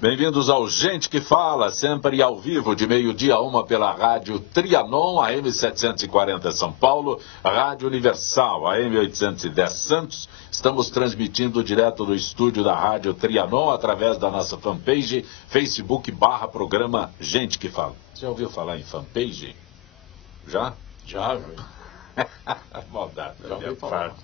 Bem-vindos ao Gente que Fala, sempre ao vivo, de meio-dia a 1 pela Rádio Trianon, AM 740 São Paulo, Rádio Universal, AM 810 Santos. Estamos transmitindo direto do estúdio da Rádio Trianon, através da nossa fanpage, Facebook/programa Gente que Fala. Já ouviu falar em fanpage? Já? Já. Maldade, já ouviu falar.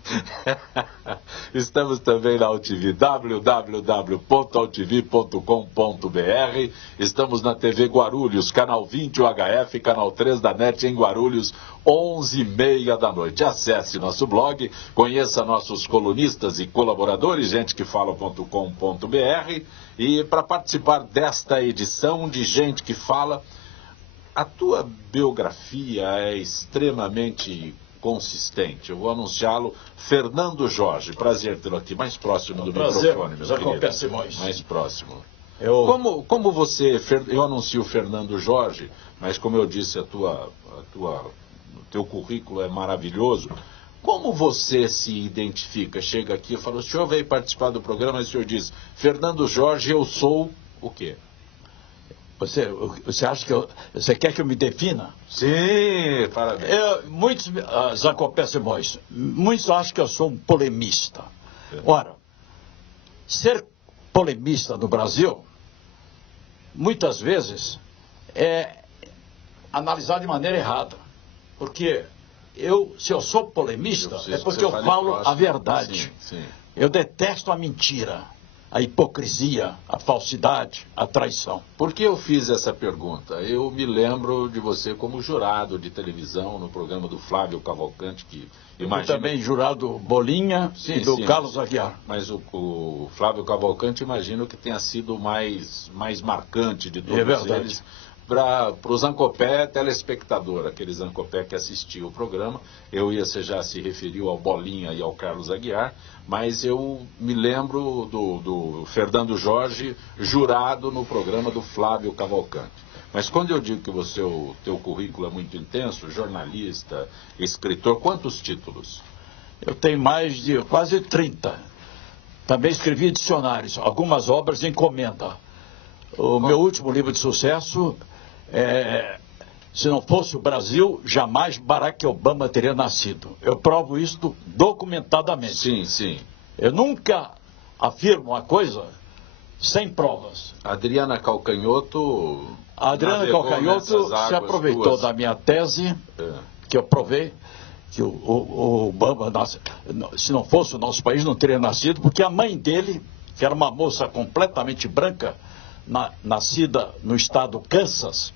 Estamos também na UTV, www.altv.com.br. Estamos na TV Guarulhos, canal 20 UHF, canal 3 da NET em Guarulhos, 11h30 da noite. Acesse nosso blog, conheça nossos colunistas e colaboradores, gentequefala.com.br. E para participar desta edição de Gente que Fala, a tua biografia é extremamente consistente. Eu vou anunciá-lo. Fernando Jorge, prazer tê-lo aqui, mais próximo do microfone, meu querido. Simões. Mais próximo. Como você... Eu anuncio o Fernando Jorge, mas como eu disse, o teu currículo é maravilhoso. Como você se identifica? Chega aqui e fala, o senhor veio participar do programa e o senhor diz, Fernando Jorge, eu sou o quê? Você acha que você quer que eu me defina? Sim, parabéns. Zacopé Simões, muitos acham que eu sou um polemista. Ora, ser polemista no Brasil, muitas vezes, é analisar de maneira errada. Porque se eu sou polemista, é porque eu falo a verdade. Sim. Eu detesto a mentira, a hipocrisia, a falsidade, a traição. Por que eu fiz essa pergunta? Eu me lembro de você como jurado de televisão no programa do Flávio Cavalcante, que imagino... Eu também jurado Bolinha e do Carlos Aguiar. Mas o Flávio Cavalcante, imagino que tenha sido o mais marcante de todos eles. Para o Zancopé telespectador, aquele Zancopé que assistia o programa. Você já se referiu ao Bolinha e ao Carlos Aguiar, mas eu me lembro do Fernando Jorge jurado no programa do Flávio Cavalcante. Mas quando eu digo que o teu currículo é muito intenso, jornalista, escritor, quantos títulos? Eu tenho mais de quase 30. Também escrevi dicionários, algumas obras em encomenda. O meu último livro de sucesso Se não fosse o Brasil, jamais Barack Obama teria nascido. Eu provo isso documentadamente. Sim. Eu nunca afirmo uma coisa sem provas. Adriana Calcanhoto... A Adriana Calcanhoto se aproveitou da minha tese, que eu provei, que o Obama, se não fosse o nosso país, não teria nascido, porque a mãe dele, que era uma moça completamente branca, nascida no estado do Kansas,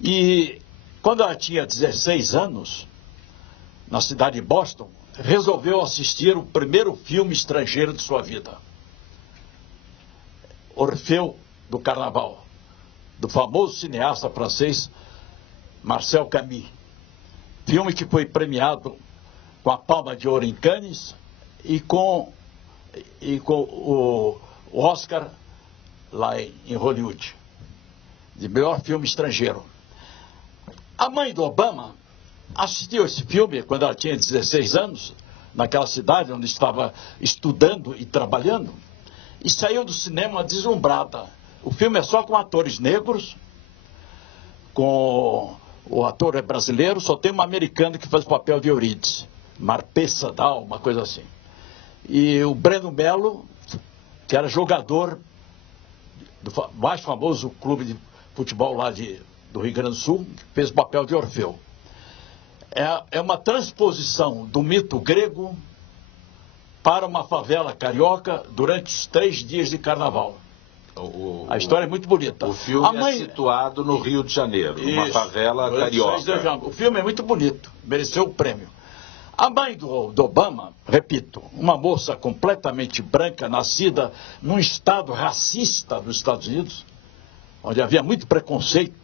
e quando ela tinha 16 anos, na cidade de Boston, resolveu assistir o primeiro filme estrangeiro de sua vida. Orfeu do Carnaval, do famoso cineasta francês Marcel Camus. Filme que foi premiado com a Palma de Ouro em Cannes e com o Oscar lá em Hollywood, de melhor filme estrangeiro. A mãe do Obama assistiu esse filme quando ela tinha 16 anos, naquela cidade onde estava estudando e trabalhando, e saiu do cinema deslumbrada. O filme é só com atores negros, o ator é brasileiro, só tem uma americana que faz o papel de Eurídice, Marpé Sadal, uma coisa assim. E o Breno Melo, que era jogador do mais famoso clube de futebol lá do Rio Grande do Sul, que fez o papel de Orfeu. É uma transposição do mito grego para uma favela carioca durante os 3 dias de carnaval. A história é muito bonita. O filme é situado no Rio de Janeiro, numa favela carioca. O filme é muito bonito, mereceu o prêmio. A mãe do Obama, repito, uma moça completamente branca, nascida num estado racista dos Estados Unidos, onde havia muito preconceito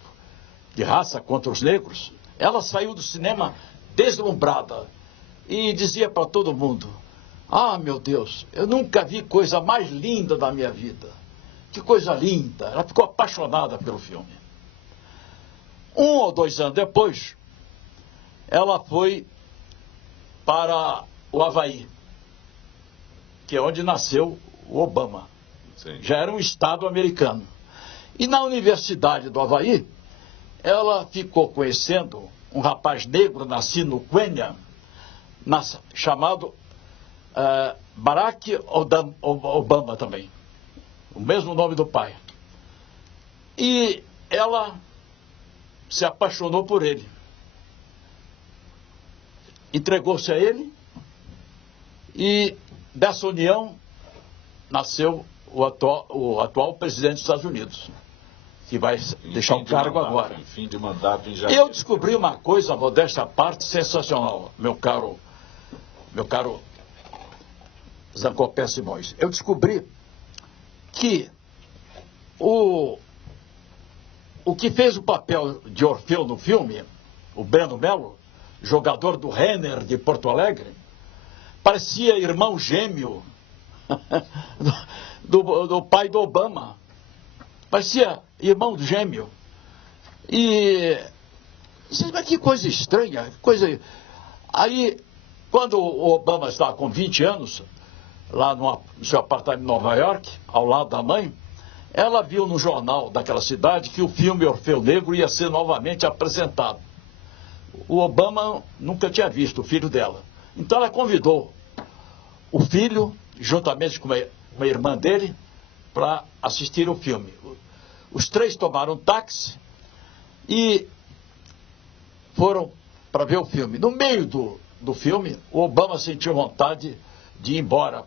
de raça contra os negros, ela saiu do cinema deslumbrada e dizia para todo mundo: ah, meu Deus, eu nunca vi coisa mais linda da minha vida. Que coisa linda. Ela ficou apaixonada pelo filme. 1 ou 2 anos depois, ela foi para o Havaí, que é onde nasceu o Obama. Sim. Já era um estado americano. E na Universidade do Havaí, ela ficou conhecendo um rapaz negro nascido no Quênia, chamado Barack Obama também. O mesmo nome do pai. E ela se apaixonou por ele. Entregou-se a ele e dessa união nasceu o atual presidente dos Estados Unidos, que vai deixar o cargo agora. Em fim de mandato em janeiro. Eu descobri uma coisa, modéstia à parte, sensacional, meu caro Zancopé Simões. Eu descobri que o que fez o papel de Orfeu no filme, o Breno Melo, jogador do Renner de Porto Alegre, parecia irmão gêmeo do pai do Obama. Parecia irmão gêmeo. E mas que coisa estranha, Aí, quando o Obama estava com 20 anos, lá no seu apartamento em Nova York, ao lado da mãe, ela viu no jornal daquela cidade que o filme Orfeu Negro ia ser novamente apresentado. O Obama nunca tinha visto o filho dela. Então ela convidou o filho, juntamente com uma irmã dele, para assistir o filme. Os três tomaram um táxi e foram para ver o filme. No meio do filme, o Obama sentiu vontade de ir embora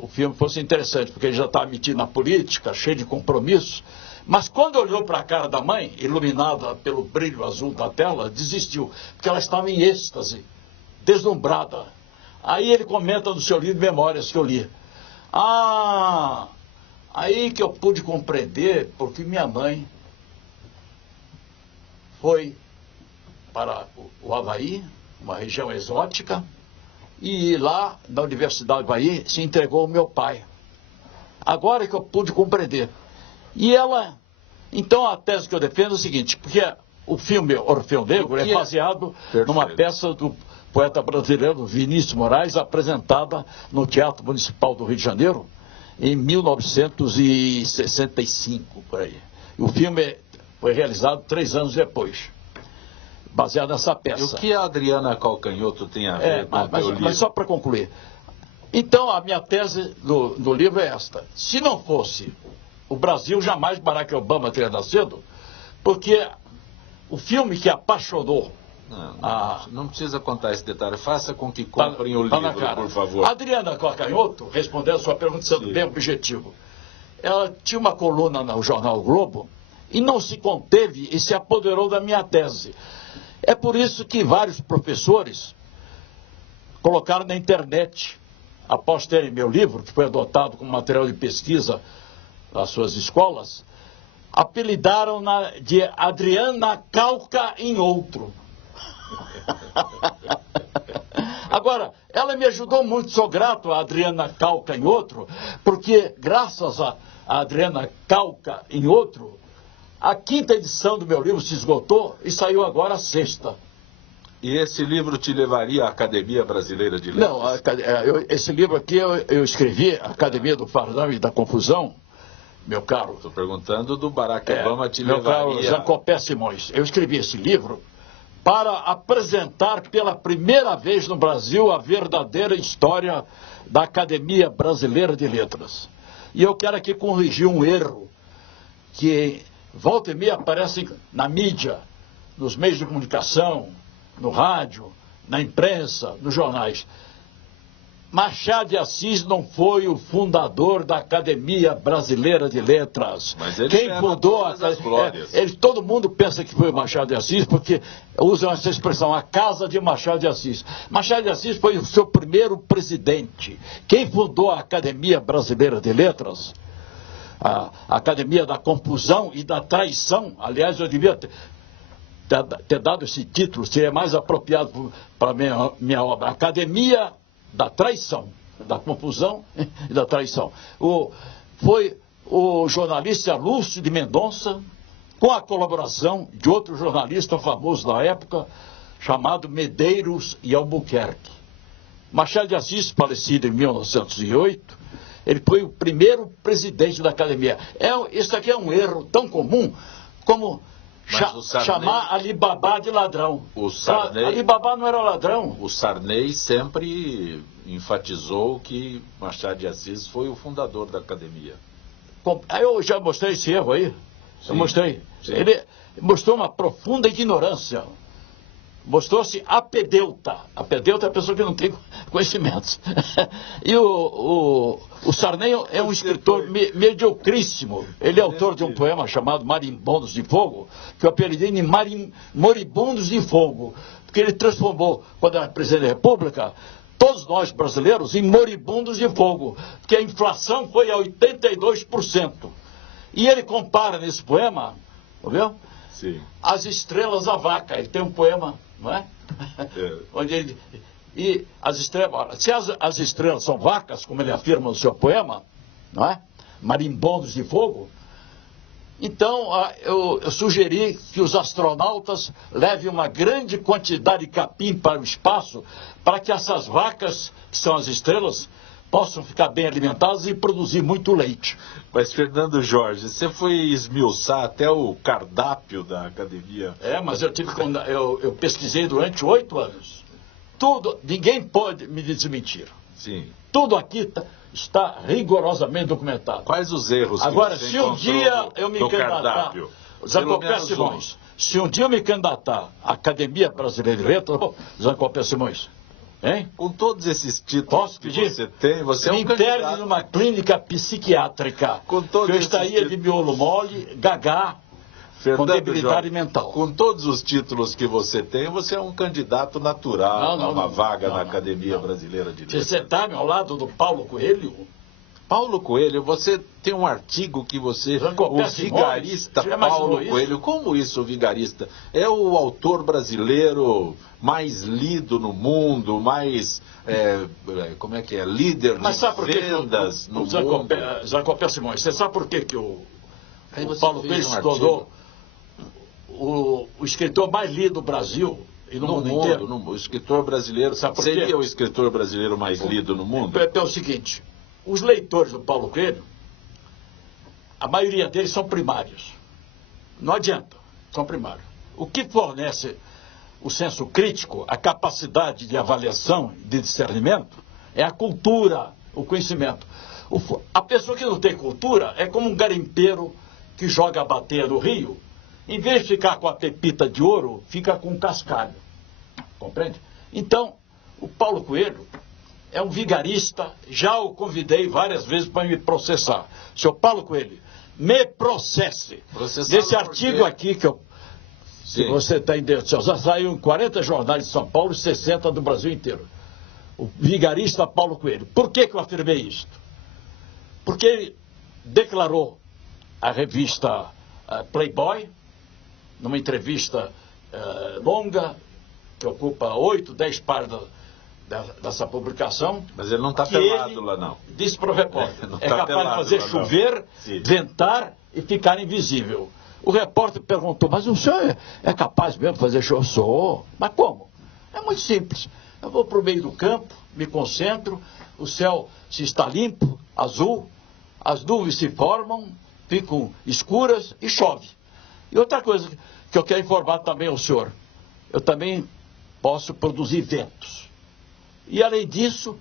o filme fosse interessante, porque ele já estava metido na política, cheio de compromissos. Mas quando olhou para a cara da mãe, iluminada pelo brilho azul da tela, desistiu, porque ela estava em êxtase, deslumbrada. Aí ele comenta no seu livro Memórias, que eu li. Aí que eu pude compreender porque minha mãe foi para o Havaí, uma região exótica, e lá, na Universidade do Havaí, se entregou ao meu pai. Agora que eu pude compreender. E ela... Então, a tese que eu defendo é o seguinte, porque o filme Orfeu Negro é baseado numa peça do poeta brasileiro Vinícius Moraes, apresentada no Teatro Municipal do Rio de Janeiro, em 1965, por aí. O filme foi realizado 3 anos depois, baseado nessa peça. E o que a Adriana Calcanhoto tem a ver com o teu livro? Mas só para concluir. Então, a minha tese do livro é esta. Se não fosse o Brasil, jamais Barack Obama teria nascido, porque o filme que apaixonou... Não precisa contar esse detalhe. Faça com que comprem o livro, por favor. A Adriana Calcanhoto, respondendo a sua pergunta, sendo bem objetivo, ela tinha uma coluna no jornal o Globo e não se conteve e se apoderou da minha tese. É por isso que vários professores colocaram na internet, após terem meu livro, que foi adotado como material de pesquisa das suas escolas, apelidaram-na de Adriana Calca em Outro. Agora, ela me ajudou muito, sou grato a Adriana Calca em Outro, porque graças a Adriana Calca em Outro, a 5ª edição do meu livro se esgotou e saiu agora a 6ª. E esse livro te levaria à Academia Brasileira de Letras? Não, esse livro aqui eu escrevi, Academia do Fardão e da Confusão, meu caro. Estou perguntando do Barack Obama te levaria... Meu caro Zancopé Simões, eu escrevi esse livro para apresentar pela primeira vez no Brasil a verdadeira história da Academia Brasileira de Letras. E eu quero aqui corrigir um erro que... volta e meia aparecem na mídia, nos meios de comunicação, no rádio, na imprensa, nos jornais. Machado de Assis não foi o fundador da Academia Brasileira de Letras. Mas ele quem fundou todo mundo pensa que foi o Machado de Assis, porque usam essa expressão, a casa de Machado de Assis. Machado de Assis foi o seu primeiro presidente. Quem fundou a Academia Brasileira de Letras, a Academia da Confusão e da Traição, aliás, eu devia ter dado esse título, seria mais apropriado para a minha obra, Academia da Traição, da Confusão e da Traição. Foi o jornalista Lúcio de Mendonça, com a colaboração de outro jornalista famoso da época, chamado Medeiros e Albuquerque. Machado de Assis, falecido em 1908, Ele foi o primeiro presidente da academia. Isso aqui é um erro tão comum como chamar Alibaba de ladrão. O Sarney, Alibaba não era ladrão. O Sarney sempre enfatizou que Machado de Assis foi o fundador da academia. Eu já mostrei esse erro aí. Sim, eu mostrei. sim. Ele mostrou uma profunda ignorância. Mostrou-se apedeuta. Apedeuta é a pessoa que não tem conhecimentos. E o Sarney é um escritor mediocríssimo. Ele é autor de um poema chamado Marimbondos de Fogo, que eu apelidei de Moribundos de Fogo, porque ele transformou, quando era presidente da República, todos nós brasileiros em moribundos de fogo, porque a inflação foi a 82%. E ele compara nesse poema, viu? Sim. As estrelas à vaca. Ele tem um poema, não é? Onde ele... E as estrelas... Se as estrelas são vacas, como ele afirma no seu poema, não é? Marimbondos de fogo. Então, eu sugeri que os astronautas levem uma grande quantidade de capim para o espaço, para que essas vacas, que são as estrelas, possam ficar bem alimentadas e produzir muito leite. Mas, Fernando Jorge, você foi esmiuçar até o cardápio da academia. Mas eu pesquisei durante 8 anos. Tudo, ninguém pode me desmentir. Sim. Tudo aqui está rigorosamente documentado. Quais os erros que Agora, você se um dia eu me candidatar, Zancopé Simões, se um dia eu me candidatar à Academia Brasileira de Letras, Zancopé Simões, hein? Com todos esses títulos que você tem, você é um interne candidato. numa clínica psiquiátrica, Com todos que eu estaria esses de miolo mole, gagá, com debilidade mental. Com todos os títulos que você tem, você é um candidato natural a uma vaga na Academia Brasileira de Letras. Você está ao lado do Paulo Coelho? Paulo Coelho, você tem um artigo que você... O vigarista Paulo Coelho, como isso, o vigarista? É o autor brasileiro mais lido no mundo, mais... como é que é? Líder de vendas no mundo. Zancopé Simões, você sabe por que o Paulo Coelho se tornou o escritor mais lido do Brasil e no mundo inteiro? O escritor brasileiro... Seria o escritor brasileiro mais lido no mundo? É o seguinte... Os leitores do Paulo Coelho, a maioria deles são primários. Não adianta, são primários. O que fornece o senso crítico, a capacidade de avaliação, de discernimento, é a cultura, o conhecimento. A pessoa que não tem cultura é como um garimpeiro que joga a bateia do rio. Em vez de ficar com a pepita de ouro, fica com um cascalho. Compreende? Então, o Paulo Coelho é um vigarista, já o convidei várias vezes para me processar. Senhor Paulo Coelho, me processe. Desse artigo aqui que você está endereçando, já saiu em 40 jornais de São Paulo e 60 do Brasil inteiro. O vigarista Paulo Coelho. Por que eu afirmei isto? Porque ele declarou à revista Playboy, numa entrevista longa, que ocupa 8, 10 páginas dessa publicação. Mas ele não está pelado lá, não. Disse para o repórter, é capaz de fazer chover, ventar e ficar invisível. O repórter perguntou, mas o senhor é capaz mesmo de fazer chover? Sou. Mas como? É muito simples. Eu vou para o meio do campo, me concentro, o céu se está limpo, azul, as nuvens se formam, ficam escuras e chove. E outra coisa que eu quero informar também ao senhor, eu também posso produzir ventos. E, além disso,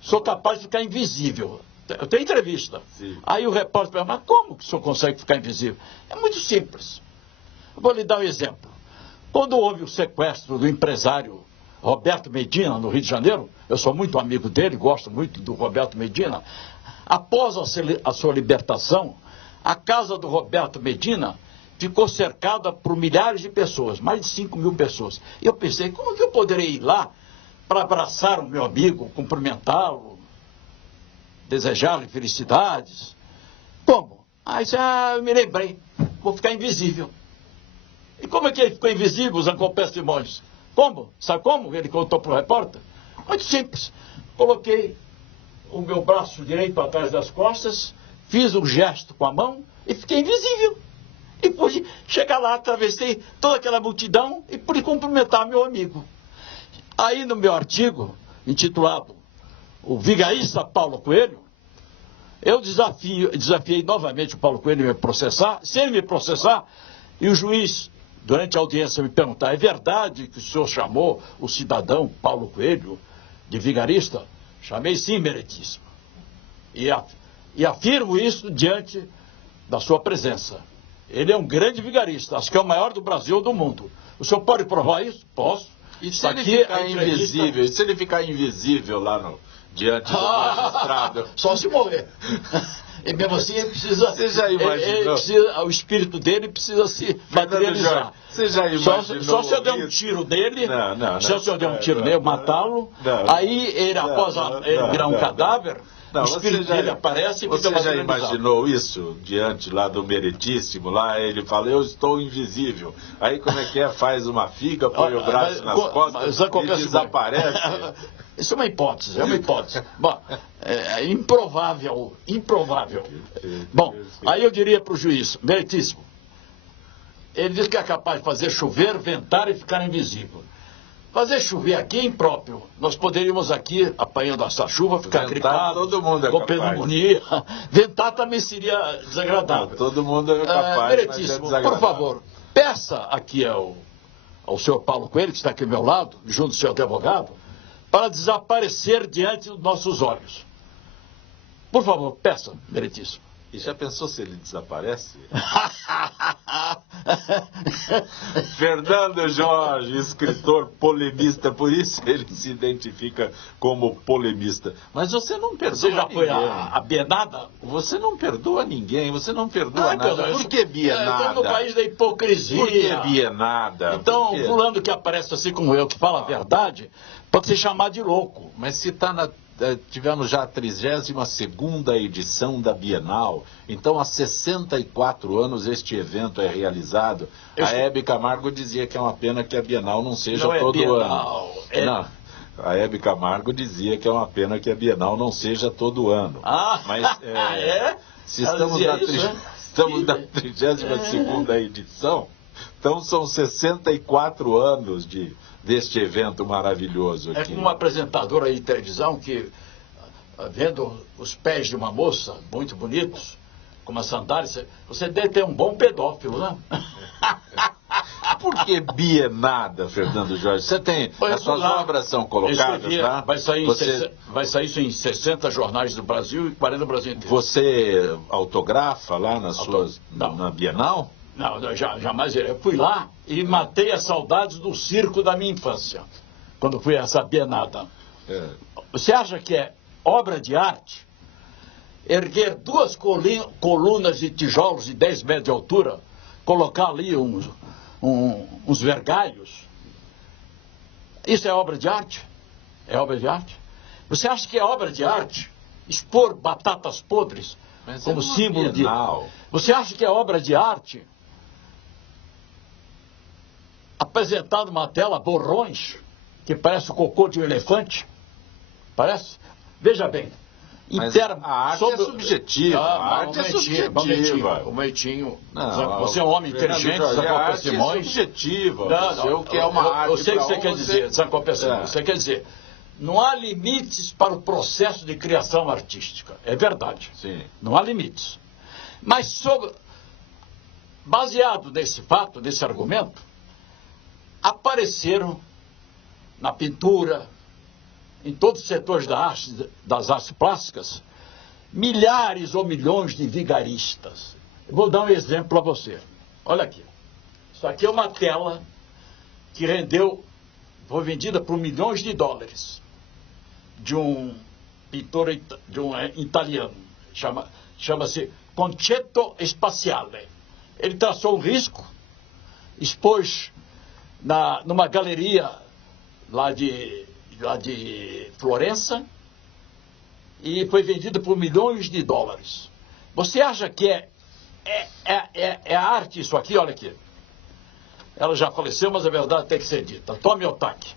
sou capaz de ficar invisível. Eu tenho entrevista. Sim. Aí o repórter pergunta, mas como que o senhor consegue ficar invisível? É muito simples. Eu vou lhe dar um exemplo. Quando houve o sequestro do empresário Roberto Medina, no Rio de Janeiro, eu sou muito amigo dele, gosto muito do Roberto Medina. Após a sua libertação, a casa do Roberto Medina ficou cercada por milhares de pessoas, mais de 5 mil pessoas. E eu pensei, como que eu poderei ir lá para abraçar o meu amigo, cumprimentá-lo, desejar-lhe felicidades? Como? Aí eu me lembrei, vou ficar invisível. E como é que ele ficou invisível, Zancopé Simões? Como? Sabe como? Ele contou para o repórter. Muito simples. Coloquei o meu braço direito atrás das costas, fiz um gesto com a mão e fiquei invisível. E pude chegar lá, atravessei toda aquela multidão e pude cumprimentar meu amigo. Aí no meu artigo, intitulado O Vigarista Paulo Coelho, Eu desafiei novamente o Paulo Coelho a me processar. Se ele me processar, e o juiz, durante a audiência, me perguntar, é verdade que o senhor chamou o cidadão Paulo Coelho de vigarista? Chamei sim, meritíssimo. E afirmo isso diante da sua presença. Ele é um grande vigarista, acho que é o maior do Brasil ou do mundo. O senhor pode provar isso? Posso. E se ele ficar invisível? Se ele ficar invisível lá diante do magistrado? Só se mover. E mesmo assim ele precisa... Você já imaginou? O espírito dele precisa se materializar. Você já imaginou? Só se eu der um tiro nele, se eu der um tiro nele, matá-lo, aí ele, após ele virar um cadáver... Não, o espírito dele aparece e você já imaginou isso diante lá do meritíssimo? Lá ele fala, eu estou invisível. Aí como é que é? Faz uma figa, põe o braço nas costas e desaparece. Isso é uma hipótese, Bom, é improvável. Bom, aí eu diria para o juiz, meritíssimo, ele diz que é capaz de fazer chover, ventar e ficar invisível. Fazer chover aqui é impróprio. Nós poderíamos aqui, apanhando essa chuva, ficar gripado, todo mundo é com pneumonia. Ventar também seria desagradável. Não, todo mundo é capaz, meritíssimo, mas é por favor, peça aqui ao senhor Paulo Coelho, que está aqui ao meu lado, junto do seu advogado, para desaparecer diante dos nossos olhos. Por favor, peça, meritíssimo. E já pensou se ele desaparece? Fernando Jorge, escritor polemista, por isso ele se identifica como polemista. Mas você não perdoa Você já ninguém. foi a bienada? Você não perdoa ninguém, você não perdoa nada. Por que bienada? Estamos no país da hipocrisia. Por que bienada? Então, fulano que aparece assim como eu, que fala a verdade, pode ser chamado de louco. Mas se está tivemos já a 32ª edição da Bienal, então há 64 anos este evento é realizado. A Hebe Camargo dizia que é uma pena que a Bienal não seja todo ano. Não, a Hebe Camargo dizia que é uma pena que a Bienal não seja todo ano. Mas se estamos na 32ª edição, então são 64 anos deste evento maravilhoso aqui. É como uma apresentadora de televisão que, vendo os pés de uma moça muito bonitos, com uma sandália, você deve ter um bom pedófilo, né? Por que bienada, Fernando Jorge? Você tem, as suas obras são colocadas lá? Vai sair isso em 60 jornais do Brasil e 40 do Brasil inteiro. Você autografa lá na Bienal? Não, jamais. Eu fui lá e matei as saudades do circo da minha infância, quando fui a essa bienada. Você acha que é obra de arte erguer 2 colunas de tijolos de 10 metros de altura, colocar ali uns vergalhos? Isso é obra de arte? É obra de arte? Você acha que é obra de arte expor batatas podres como símbolo de... Você acha que é obra de arte apresentar numa tela borrões que parece o cocô de um elefante? Parece? Veja bem. Mas a arte é subjetiva. A arte é subjetiva. Momentinho. Você é um homem inteligente, São Paulo Simões. É subjetiva. Eu sei o que você quer dizer, São Paulo Simões. Você quer dizer, não há limites para o processo de criação artística. É verdade. Sim. Não há limites. Mas, baseado nesse fato, nesse argumento, apareceram na pintura, em todos os setores das artes plásticas, milhares ou milhões de vigaristas. Eu vou dar um exemplo para você. Olha aqui. Isso aqui é uma tela que foi vendida por milhões de dólares, de um pintor, italiano, chama-se Concetto Spaziale. Ele traçou um risco, expôs numa galeria lá de Florença e foi vendido por milhões de dólares. Você acha que é arte isso aqui? Olha aqui. Ela já faleceu, mas a verdade tem que ser dita. Tome Otaki.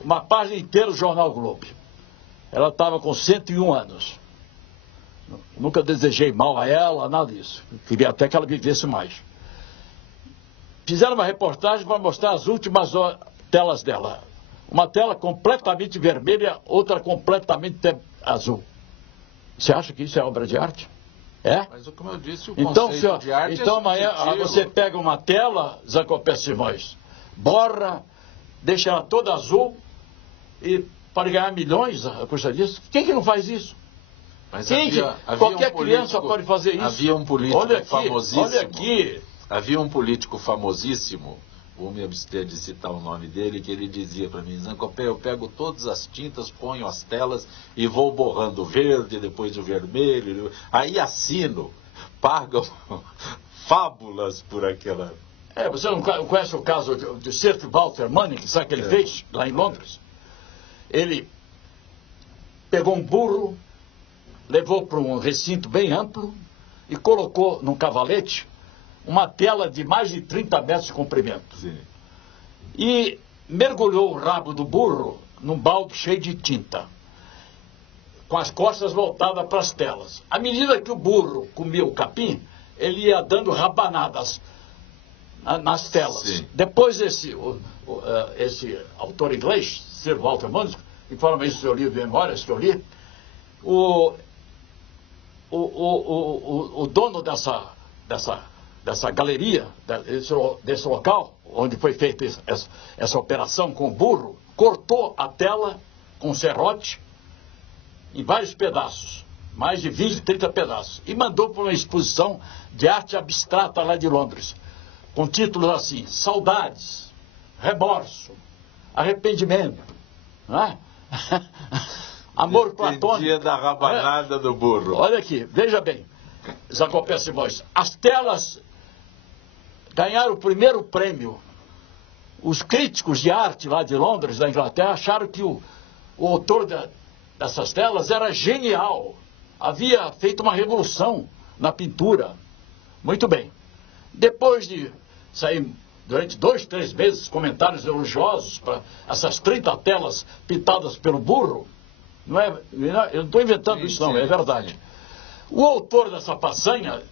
Uma página inteira do Jornal Globo. Ela estava com 101 anos. Nunca desejei mal a ela, nada disso. Queria até que ela vivesse mais. Fizeram uma reportagem para mostrar as últimas telas dela. Uma tela completamente vermelha, outra completamente azul. Você acha que isso é obra de arte? É? Mas como eu disse, o Então, conceito de arte então é amanhã você pega uma tela, Zancopé Simões, borra, deixa ela toda azul e para ganhar milhões a custa disso. Quem que não faz isso? Mas qualquer criança pode fazer isso. Havia um político famosíssimo. Olha aqui. Havia um político famosíssimo, vou me abster de citar o nome dele, que ele dizia para mim: Zancopé, eu pego todas as tintas, ponho as telas e vou borrando o verde, depois o vermelho, aí assino, pagam fábulas por aquela... Você não conhece o caso de Sir Walter Manning, sabe o que ele fez lá em Londres? Ele pegou um burro, levou para um recinto bem amplo e colocou num cavalete uma tela de mais de 30 metros de comprimento. Sim. E mergulhou o rabo do burro num balde cheio de tinta, com as costas voltadas para as telas. À medida que o burro comia o capim, ele ia dando rabanadas nas telas. Sim. Depois esse autor inglês, Sir Walter Manning, que provavelmente o senhor livro de memórias que eu li, o dono dessa galeria, desse local, onde foi feita essa operação com o burro, cortou a tela com serrote em vários pedaços, mais de 20, 30 pedaços, e mandou para uma exposição de arte abstrata lá de Londres, com títulos assim: Saudades, Remorso, Arrependimento, não é? Amor platônico. Dia da rabanada do burro. Olha aqui, veja bem, Zancopé Simões, as telas ganharam o primeiro prêmio. Os críticos de arte lá de Londres, da Inglaterra, acharam que o autor dessas telas era genial. Havia feito uma revolução na pintura. Muito bem. Depois de sair durante 2, 3 meses comentários elogiosos para essas 30 telas pintadas pelo burro, eu não estou inventando isso não, é verdade. O autor dessa façanha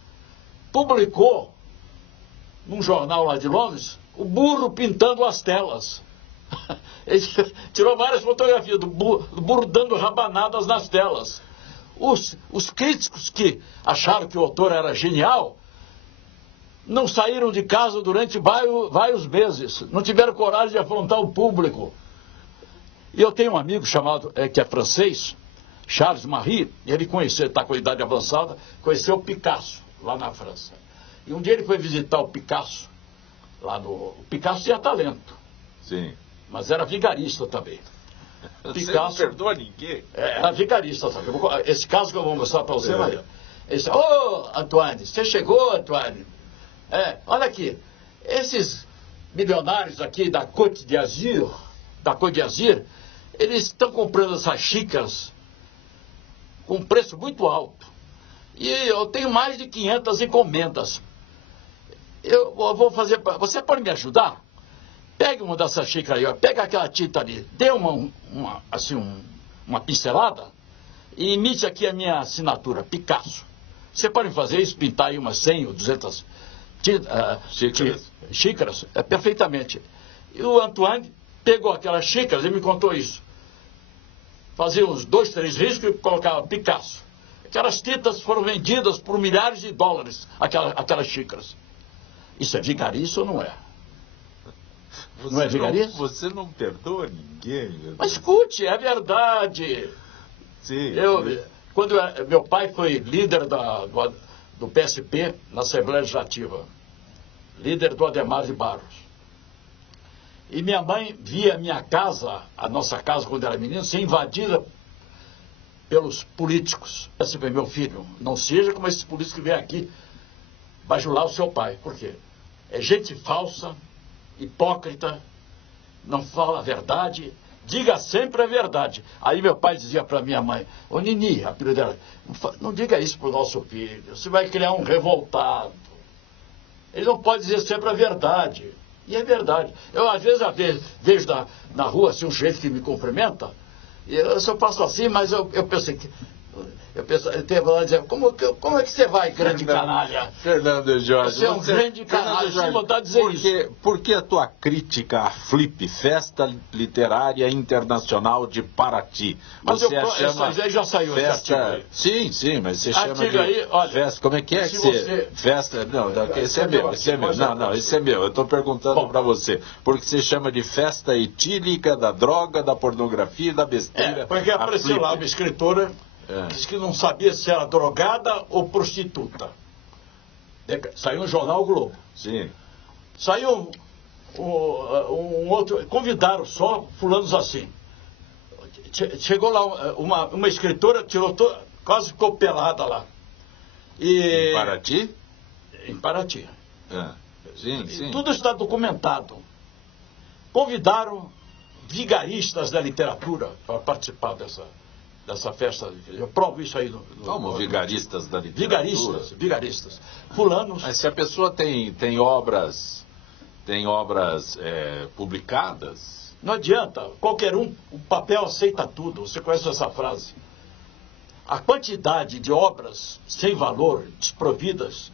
publicou num jornal lá de Londres o burro pintando as telas. Ele tirou várias fotografias do burro dando rabanadas nas telas. Os críticos que acharam que o autor era genial não saíram de casa durante vários meses, não tiveram coragem de afrontar o público. E eu tenho um amigo chamado, que é francês, Charles Marie, e ele está com a idade avançada, conheceu o Picasso, lá na França. E um dia ele foi visitar o Picasso, o Picasso tinha talento. Sim. Mas era vigarista também. Você não perdoa ninguém. Era vigarista também. Esse caso que eu vou mostrar para você, Maria. Ele disse: ô, Antoine, você chegou, Antoine? Olha aqui, esses milionários aqui da Côte d'Azur, eles estão comprando essas xícaras com um preço muito alto. E eu tenho mais de 500 encomendas. Eu vou fazer... Você pode me ajudar? Pegue uma dessas xícaras aí, ó, pega aquela tinta ali, dê uma pincelada e imite aqui a minha assinatura, Picasso. Você pode fazer isso, pintar aí umas 100 ou 200 xícaras, perfeitamente. E o Antoine pegou aquelas xícaras e me contou isso. Fazia uns 2, 3 riscos e colocava Picasso. Aquelas tintas foram vendidas por milhares de dólares, aquelas xícaras. Isso é vigarice ou não é? Não é vigarice? Você não perdoa ninguém. Mas escute, é verdade. Sim. Quando meu pai foi líder do PSP na Assembleia Legislativa, líder do Adhemar de Barros. E minha mãe via minha casa, a nossa casa quando era menino, ser invadida pelos políticos. Assim, meu filho, não seja como esses políticos que vêm aqui bajular o seu pai. Por quê? É gente falsa, hipócrita, não fala a verdade, diga sempre a verdade. Aí meu pai dizia para minha mãe: ô Nini, a filha dela, não diga isso para o nosso filho, você vai criar um revoltado. Ele não pode dizer sempre a verdade. E é verdade. Eu, às vezes, vejo na rua assim, um sujeito que me cumprimenta, e eu só passo assim, mas eu pensei que Eu tenho falando, dizer, como é que você vai, grande canalha? Fernando Jorge. Você é um grande canalha, sem vontade de dizer isso. Por que a tua crítica à Flip, Festa Literária Internacional de Paraty? Mas você a chama aí já saiu festa... esse artigo aí. Sim, mas você chama de aí, olha, festa, como é que é que você... Festa, não, esse é meu, esse é meu. Não, esse é meu, eu estou perguntando para você. Porque você chama de festa etílica da droga, da pornografia e da besteira. Porque apareceu lá uma escritora... Diz que não sabia se era drogada ou prostituta. Saiu no jornal o Globo. Sim. Saiu um outro. Convidaram só fulanos assim. Chegou lá uma escritora, tirou quase ficou pelada lá. Em Paraty? Em Paraty. Sim. Tudo está documentado. Convidaram vigaristas da literatura para participar dessa festa. Eu provo isso aí. Como vigaristas da literatura? Vigaristas. Fulanos. Mas se a pessoa tem obras publicadas... Não adianta. Qualquer um, o papel aceita tudo. Você conhece essa frase? A quantidade de obras sem valor, desprovidas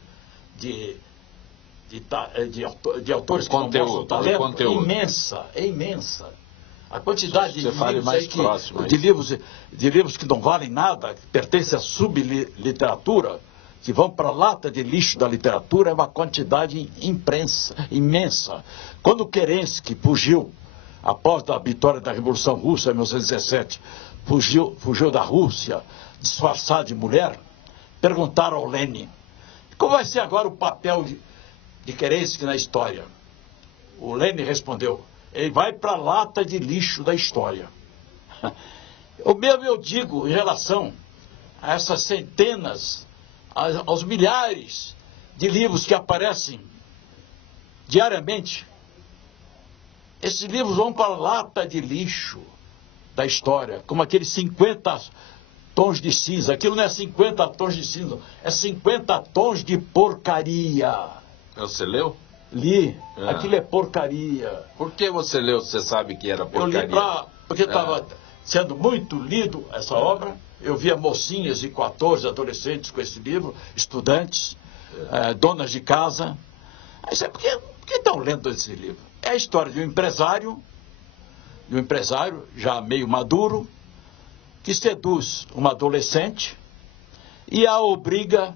de autores que não mostram talento, é imensa. A quantidade de livros que não valem nada, que pertencem à subliteratura, que vão para a lata de lixo da literatura, é uma quantidade imensa. Quando Kerensky fugiu, após a vitória da Revolução Russa em 1917, fugiu da Rússia, disfarçado de mulher, perguntaram ao Lenin, qual vai ser agora o papel de Kerensky na história? O Lenin respondeu, ele vai para a lata de lixo da história. O mesmo eu digo em relação a essas centenas, aos milhares de livros que aparecem diariamente. Esses livros vão para a lata de lixo da história, como aqueles 50 tons de cinza. Aquilo não é 50 tons de cinza, é 50 tons de porcaria. Você leu? Li. Aquilo é porcaria. Por que você leu se você sabe que era porcaria? Eu li porque estava sendo muito lido essa obra. Eu via mocinhas de 14 adolescentes com esse livro, estudantes, donas de casa. Aí você, por que estão lendo esse livro? É a história de um empresário já meio maduro, que seduz uma adolescente e a obriga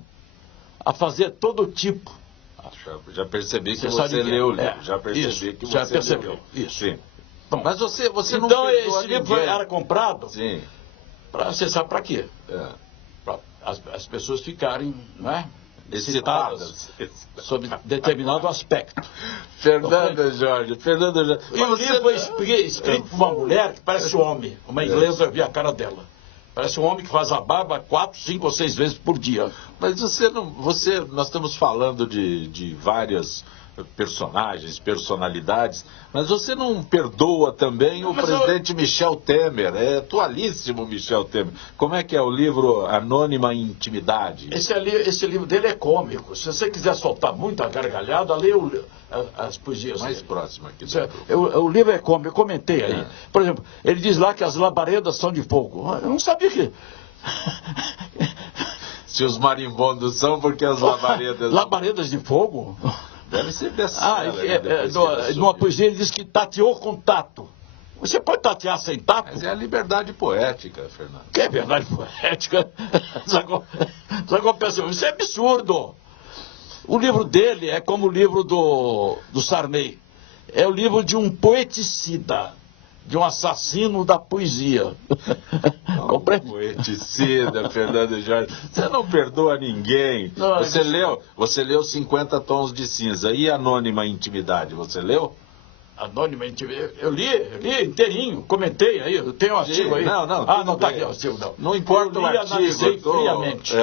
a fazer todo tipo. Já percebi que você leu o livro. Já percebi que você percebeu. Leu. Isso. Sim. Bom, mas você não então perdoa esse livro era comprado. Sim. Você sabe para quê? Para as pessoas ficarem, não é? Excitadas sobre determinado aspecto. Fernando Jorge. E o livro é escrito por uma mulher que parece um homem. Uma inglesa, eu vi a cara dela. Parece um homem que faz a barba 4, 5 ou 6 vezes por dia. Mas nós estamos falando de várias personagens, personalidades, mas você não perdoa também o presidente Michel Temer, é atualíssimo Michel Temer. Como é que é o livro Anônima Intimidade? Esse livro dele é cômico. Se você quiser soltar muita gargalhada, leia as poesias mais dele. Próximo aqui. O livro é cômico, eu comentei aí. Por exemplo, ele diz lá que as labaredas são de fogo. Eu não sabia que... Se os marimbondos são, porque as labaredas... Labaredas de fogo? Deve ser dessa. Numa poesia ele diz que tateou com tato. Você pode tatear sem tato? Mas é a liberdade poética, Fernando. Que é verdade poética? Isso é absurdo. O livro dele é como o livro do Sarney. É o livro de um poeticida, de um assassino da poesia. Poeticida, Fernando Jorge. Você não perdoa ninguém. Não, você leu 50 Tons de Cinza. E Anônima Intimidade, você leu? Anônima Intimidade. Eu li inteirinho, comentei aí, eu tenho um artigo aí. Não está aqui o artigo, não. Não importa o artigo. Analisei friamente.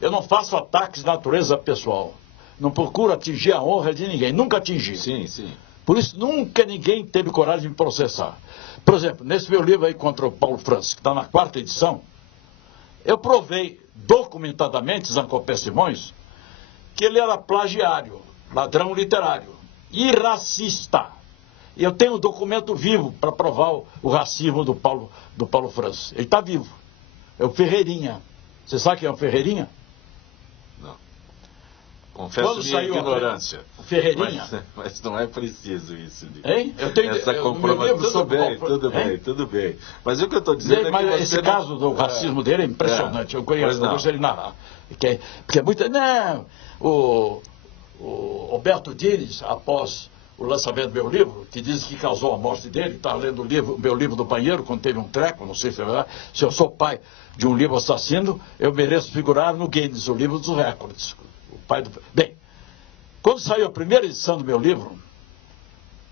Eu não faço ataques de natureza pessoal. Não procuro atingir a honra de ninguém. Nunca atingi. Sim. Por isso, nunca ninguém teve coragem de me processar. Por exemplo, nesse meu livro aí contra o Paulo Francis, que está na 4ª edição, eu provei documentadamente, Zancopé Simões, que ele era plagiário, ladrão literário e racista. E eu tenho um documento vivo para provar o racismo do Paulo Francis. Ele está vivo. É o Ferreirinha. Você sabe quem é o Ferreirinha? Não. Confesso minha ignorância. O Ferreirinha. Mas não é preciso isso. Hein? Eu tenho essa comprovação. Tudo bem. Mas o que eu estou dizendo mas é que esse caso do racismo dele é impressionante. Eu conheço, eu gostaria de narrar. Porque é muito... Não, o Roberto Dines, após o lançamento do meu livro, que diz que causou a morte dele, está lendo o meu livro do banheiro, quando teve um treco, não sei se é verdade. Se eu sou pai de um livro assassino, eu mereço figurar no Guinness, o livro dos recordes. O pai do... Bem, quando saiu a primeira edição do meu livro,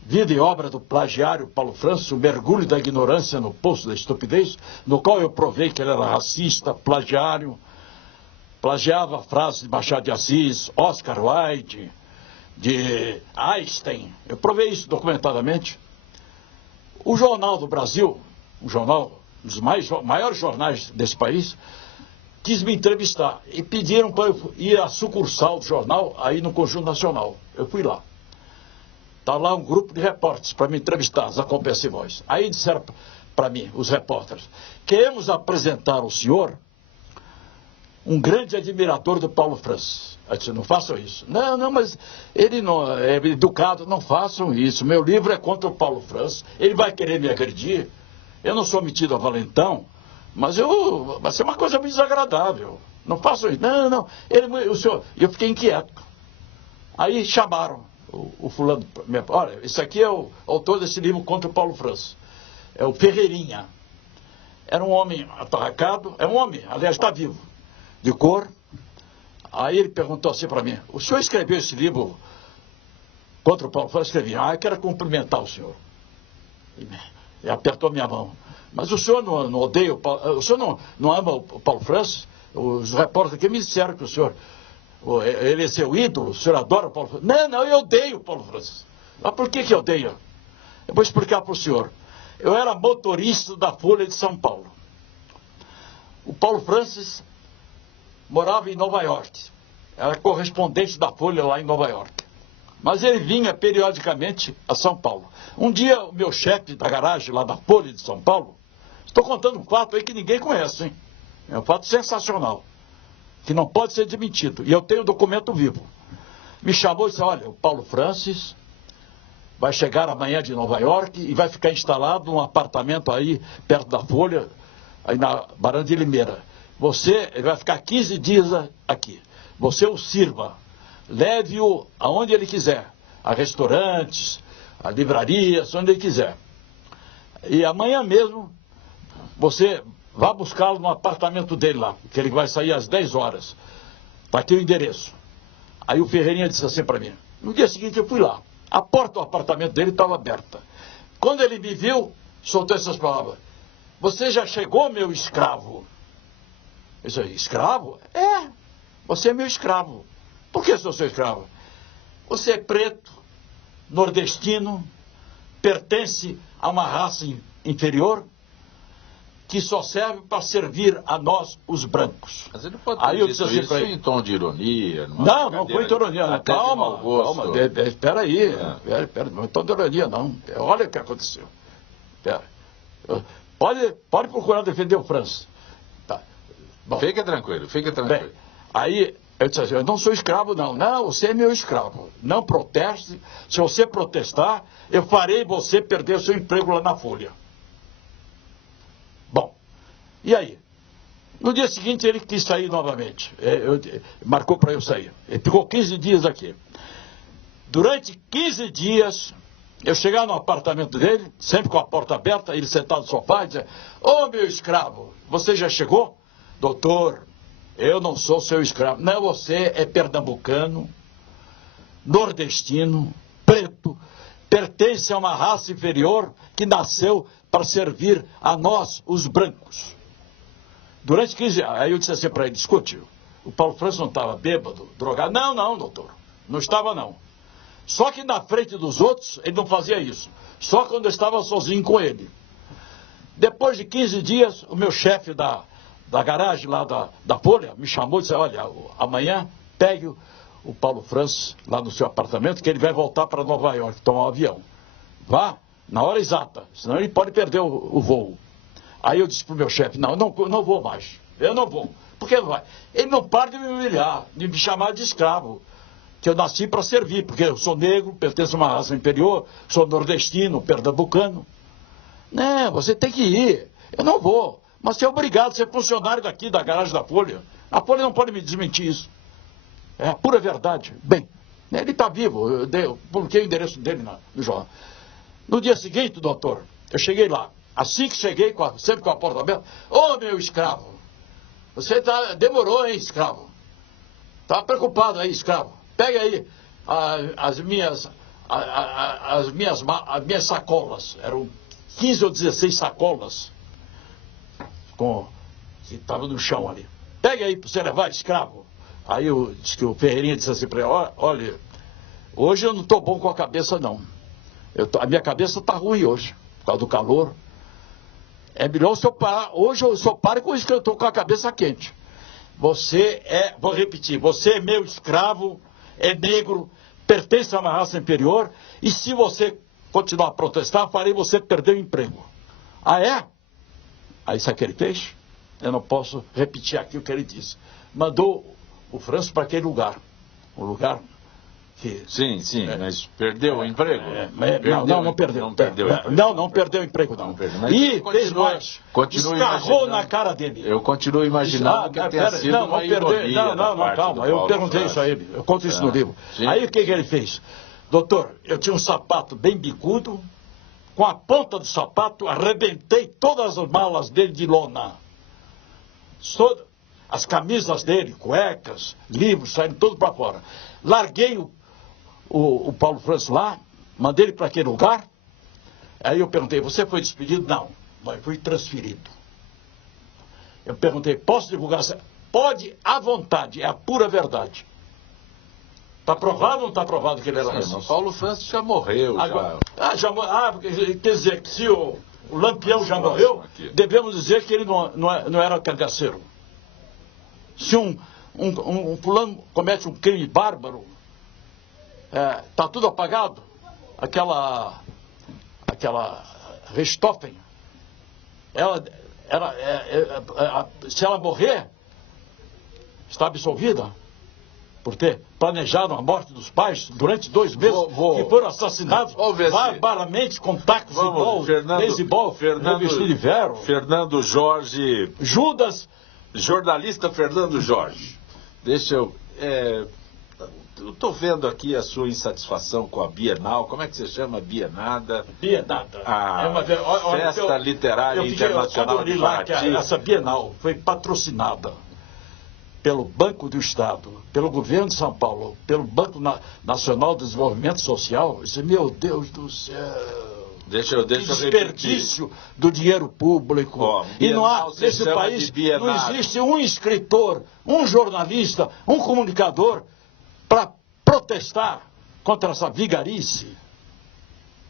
Vida e Obra do Plagiário Paulo Francis, o mergulho da ignorância no poço da estupidez, no qual eu provei que ele era racista, plagiário, plagiava frases de Machado de Assis, Oscar Wilde, de Einstein. Eu provei isso documentadamente. O Jornal do Brasil, um dos maiores jornais desse país, quis me entrevistar e pediram para eu ir à sucursal do jornal, aí no Conjunto Nacional. Eu fui lá. Está lá um grupo de repórteres para me entrevistar, as Acontece Voz. Aí disseram para mim, os repórteres, queremos apresentar ao senhor um grande admirador do Paulo Francis. Eu disse, não façam isso. Não, mas ele não é educado, não façam isso. Meu livro é contra o Paulo Francis. Ele vai querer me agredir. Eu não sou metido a valentão, mas vai ser uma coisa muito desagradável. Não façam isso. Não. Eu fiquei inquieto. Aí chamaram o fulano. Olha, esse aqui é o autor desse livro contra o Paulo Francis. É o Ferreirinha. Era um homem atarracado. É um homem, aliás, está vivo. De cor. Aí ele perguntou assim para mim, o senhor escreveu esse livro contra o Paulo Francis? Escrevi. Eu quero cumprimentar o senhor. E apertou minha mão. Mas o senhor não odeia o Paulo, o senhor não ama o Paulo Francis? Os repórteres aqui me disseram que o senhor, ele é seu ídolo, o senhor adora o Paulo Francis. Não, eu odeio o Paulo Francis. Mas por que eu odeio? Eu vou explicar para o senhor. Eu era motorista da Folha de São Paulo. O Paulo Francis morava em Nova York. Era correspondente da Folha lá em Nova York. Mas ele vinha periodicamente a São Paulo. Um dia, o meu chefe da garagem lá da Folha de São Paulo, estou contando um fato aí que ninguém conhece, hein? É um fato sensacional, que não pode ser desmentido. E eu tenho o documento vivo. Me chamou e disse, olha, o Paulo Francis vai chegar amanhã de Nova York e vai ficar instalado num apartamento aí perto da Folha, aí na Barão de Limeira. Ele vai ficar 15 dias aqui. Você o sirva. Leve-o aonde ele quiser. A restaurantes, a livrarias, onde ele quiser. E amanhã mesmo, você vá buscá-lo no apartamento dele lá, que ele vai sair às 10 horas. Está aqui o endereço. Aí o Ferreirinha disse assim para mim. No dia seguinte eu fui lá. A porta do apartamento dele estava aberta. Quando ele me viu, soltou essas palavras. Você já chegou, meu escravo? Eu disse, escravo? É, você é meu escravo. Por que sou seu escravo? Você é preto, nordestino, pertence a uma raça inferior que só serve para servir a nós, os brancos. Mas ele pode ter dito assim isso em tom de ironia. Não foi em tom de ironia. Calma, espera aí. Não é tom de ironia, não. Olha o que aconteceu. Pode procurar defender o Francis. Bom, fica tranquilo. Bem, aí eu disse assim, eu não sou escravo não. Não, você é meu escravo. Não proteste. Se você protestar, eu farei você perder seu emprego lá na Folha. Bom, e aí? No dia seguinte ele quis sair novamente. Marcou para eu sair. Ele ficou 15 dias aqui. Durante 15 dias, eu chegava no apartamento dele, sempre com a porta aberta, ele sentado no sofá e dizia, ô meu escravo, você já chegou? Doutor, eu não sou seu escravo. Não, você é pernambucano, nordestino, preto, pertence a uma raça inferior que nasceu para servir a nós, os brancos. Durante 15 dias, aí eu disse assim para ele, escute, o Paulo Francis não estava bêbado, drogado? Não, doutor, não estava não. Só que na frente dos outros, ele não fazia isso. Só quando eu estava sozinho com ele. Depois de 15 dias, o meu chefe da garagem lá da Folha me chamou e disse, olha, amanhã pegue o Paulo Francis lá no seu apartamento, que ele vai voltar para Nova York, tomar um avião. Vá na hora exata, senão ele pode perder o voo. Aí eu disse para o meu chefe, não vou mais, eu não vou. Porque ele não para de me humilhar, de me chamar de escravo, que eu nasci para servir, porque eu sou negro, pertenço a uma raça inferior, sou nordestino, pernambucano. Não, você tem que ir, eu não vou, mas você é obrigado a ser funcionário daqui, da garagem da Folha. A Folha não pode me desmentir isso. É a pura verdade. Bem, ele está vivo, eu coloquei o endereço dele no jornal. No dia seguinte, doutor, eu cheguei lá. Assim que cheguei, sempre com a porta aberta, ô meu escravo, você demorou, hein, escravo? Tá preocupado aí, escravo. Pega aí as minhas sacolas. Eram 15 ou 16 sacolas que estavam no chão ali. Pega aí para você levar, escravo. Aí eu disse que o Ferreirinha disse assim para ele, olha, hoje eu não estou bom com a cabeça, não. A minha cabeça está ruim hoje, por causa do calor. É melhor o senhor parar. Hoje o senhor pare com isso que eu estou com a cabeça quente. Vou repetir, você é meu escravo, é negro, pertence a uma raça inferior, e se você continuar a protestar, farei você perder o emprego. Ah, é? Aí sabe o que ele fez? Eu não posso repetir aqui o que ele disse. Mandou o Franço para aquele lugar. Um lugar que... Sim, mas perdeu o emprego? Não perdeu. Não perdeu o emprego, não. E fez mais. Escarrou na cara dele. Eu continuo imaginando que tenha sido uma ironia. Não, calma. Eu perguntei isso a ele. Eu conto isso no livro. Sim. Aí o que ele fez? Doutor, eu tinha um sapato bem bicudo. Com a ponta do sapato, arrebentei todas as malas dele de lona. As camisas dele, cuecas, livros, saíram tudo para fora. Larguei o Paulo Franço lá, mandei ele para aquele lugar. Aí eu perguntei, você foi despedido? Não, mas fui transferido. Eu perguntei, posso divulgar? Pode, à vontade, é a pura verdade. Está provado ou não está provado que ele era racista? O Paulo Franço já morreu. Quer dizer, que se o Lampião já morreu, devemos dizer que ele não era cangaceiro. Se um fulano comete um crime bárbaro, está tudo apagado. Aquela Richthofen, se ela morrer, está absolvida por ter planejado a morte dos pais durante 2 meses e foram assassinados barbaramente com tacos e beisebol revestido de ferro. Fernando Jorge. Judas. Jornalista Fernando Jorge. Deixa eu... eu estou vendo aqui a sua insatisfação com a Bienal. Como é que você chama? Bienada? Bienada. Festa Literária Internacional de Paraty. Essa Bienal foi patrocinada pelo Banco do Estado, pelo Governo de São Paulo, pelo Banco Nacional de Desenvolvimento Social. Meu Deus do céu! Deixa eu desperdício do dinheiro público. E não há, nesse país, não existe um escritor, um jornalista, um comunicador para protestar contra essa vigarice.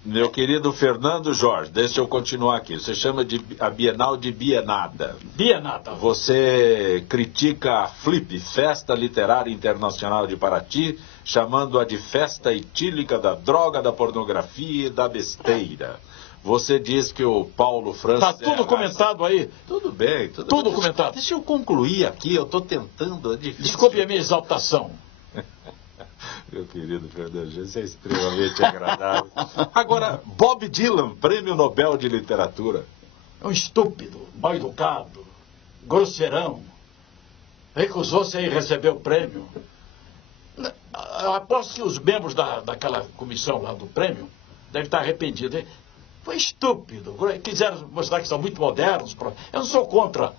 Meu querido Fernando Jorge, deixa eu continuar aqui. Você chama a Bienal de Bienada. Bienada. Você critica a FLIP, Festa Literária Internacional de Paraty, chamando-a de festa etílica da droga, da pornografia e da besteira. Você diz que o Paulo Franço... Está tudo comentado aí. Tudo bem. Tudo comentado. Deixa eu concluir aqui, eu estou tentando... É difícil. Desculpe a minha exaltação. Meu querido Fernando, isso é extremamente agradável. Agora, Bob Dylan, Prêmio Nobel de Literatura. É um estúpido, mal educado, grosseirão. Recusou-se a ir receber o prêmio. Eu aposto que os membros daquela comissão lá do prêmio devem estar arrependidos. Foi estúpido. Quiseram mostrar que são muito modernos. Eu não sou contra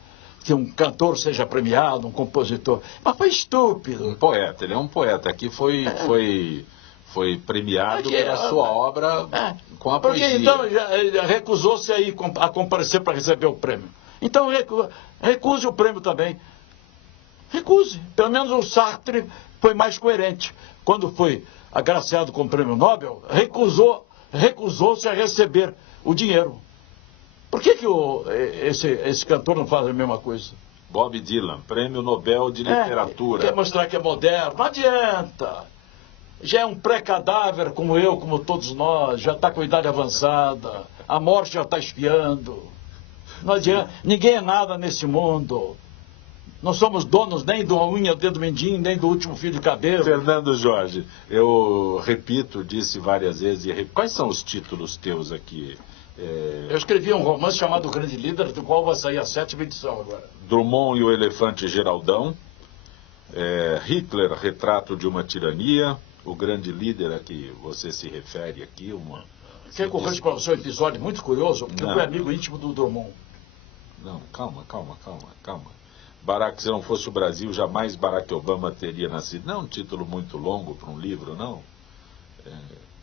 que um cantor seja premiado, um compositor, mas foi estúpido. Um poeta, ele é um poeta. Aqui foi premiado pela sua obra com a poesia. Porque então recusou-se a comparecer para receber o prêmio. Então recuse o prêmio também. Recuse. Pelo menos o Sartre foi mais coerente. Quando foi agraciado com o prêmio Nobel, recusou-se a receber o dinheiro. Por que esse cantor não faz a mesma coisa? Bob Dylan, Prêmio Nobel de Literatura. Quer mostrar que é moderno? Não adianta. Já é um pré-cadáver como eu, como todos nós. Já está com idade avançada. A morte já está espiando. Não adianta. Ninguém é nada nesse mundo. Não somos donos nem da unha, dedo mindinho, nem do último fio de cabelo. Fernando Jorge, eu repito, disse várias vezes, quais são os títulos teus aqui? Eu escrevi um romance chamado O Grande Líder, do qual vai sair a 7ª edição agora. Drummond e o Elefante Geraldão, Hitler, Retrato de uma Tirania, O Grande Líder a que você se refere aqui. Quer que eu conte para você um episódio muito curioso? Porque eu fui amigo íntimo do Drummond. Não, calma. Se não fosse o Brasil, jamais Barack Obama teria nascido. Não é um título muito longo para um livro, não.